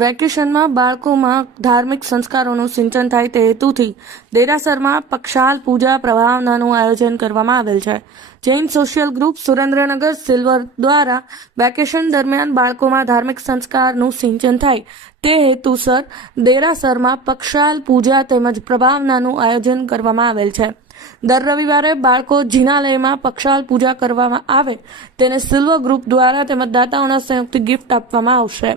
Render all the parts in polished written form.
વેકેશનમાં બાળકોમાં ધાર્મિક સંસ્કારોનું સિંચન થાય તે હેતુથી દેરાસરમાં પક્ષાલ પૂજા પ્રભાવનાનું આયોજન કરવામાં આવેલ છે. Jain social group Surendranagar silver દ્વારા વેકેશન દરમિયાન બાળકોમાં ધાર્મિક સંસ્કારનું સિંચન થાય તે હેતુસર દેરાસરમાં પક્ષાલ પૂજા તેમજ પ્રભાવનાનું આયોજન કરવામાં આવેલ છે. દર રવિવારે બાળકો જિનાલયમાં પક્ષાલ પૂજા કરવામાં આવે તેને સિલ્વર ગ્રુપ દ્વારા તેમજ દાતાઓના સંયુક્ત ગિફ્ટ આપવામાં આવશે.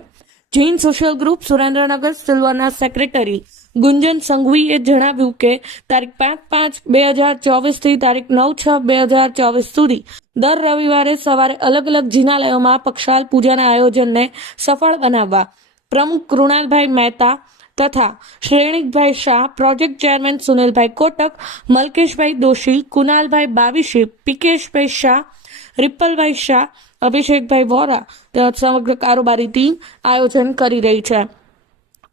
જૈન સોશિયલ ગ્રુપ સુરેન્દ્રનગર સિલ્વરના સેક્રેટરી ગુંજન સંઘવીએ જણાવ્યું કે તારીખ 5/5/2024 થી તારીખ 9/6/2024 સુધી દર રવિવારે સવારે અલગ અલગ જિનાલયોમાં પક્ષાલ પૂજાના આયોજનને સફળ બનાવવા પ્રમુખ કૃણાલભાઈ મહેતા તથા શ્રેણિકભાઈ શાહ, પ્રોજેક્ટ ચેરમેન સુનિલભાઈ કોટક, મલકેશભાઈ દોશી, કુનાલભાઈ બાવીશી, પિકેશભાઈ શાહ, રિપલભાઈ શાહ, અભિષેકભાઈ વોરા તેમજ સમગ્ર કારોબારી ટીમ આયોજન કરી રહી છે.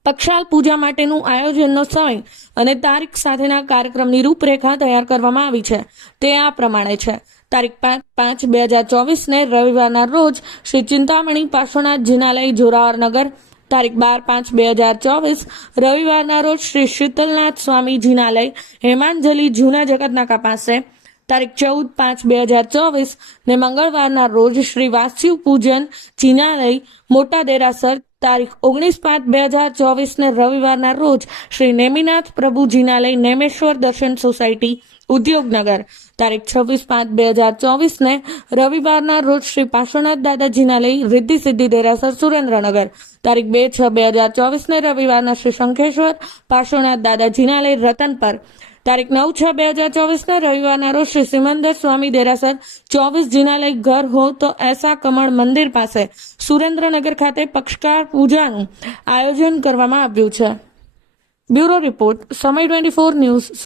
પક્ષાલ પૂજા માટેનું આયોજનનો સમય અને તારીખ સાથેના કાર્યક્રમની રૂપરેખા તૈયાર કરવામાં આવી છે. તે આ પ્રમાણે છે. તારીખ 5/5/2024 ને રવિવારના રોજ શ્રી ચિંતામણી પાર્શ્વનાથ જિનાલય જોરાવરનગર. તારીખ 12/5/2024 રવિવારના રોજ શ્રી શીતલનાથ સ્વામી જિનાલય હેમાંજલી જૂના જગતનાકા પાસે. તારીખ 14/5/2024 ને મંગળવારના રોજ શ્રી વાસ્યુ પૂજન જિનાલય મોટા દેરાસર. તારીખ 19/5/2024 ને રવિવારના રોજ શ્રી નેમિનાથ પ્રભુ જિનાલય નેમેશ્વર દર્શન સોસાયટી ઉદ્યોગનગર. તારીખ 26/5/2024 ને રવિવારના રોજ શ્રી પાર્શ્વનાથ દાદા જિનાલય રિદ્ધિ સિદ્ધિ દેરાસર સુરેન્દ્રનગર. તારીખ 2/6/2024 ને રવિવારના શ્રી શંખેશ્વર પાર્શ્વનાથ દાદા જિનાલય રતનપર. તારીખ 9/6/2024 ને રવિવારના રોજ શ્રી સિમંદર સ્વામી દેરાસર 24 જિનાલય ઘર હો તો એસા કમળ મંદિર પાસે સુરેન્દ્રનગર ખાતે પક્ષકાર પૂજાનું આયોજન કરવામાં આવ્યું છે. બ્યુરો રિપોર્ટ, સમય 24 ન્યૂઝ.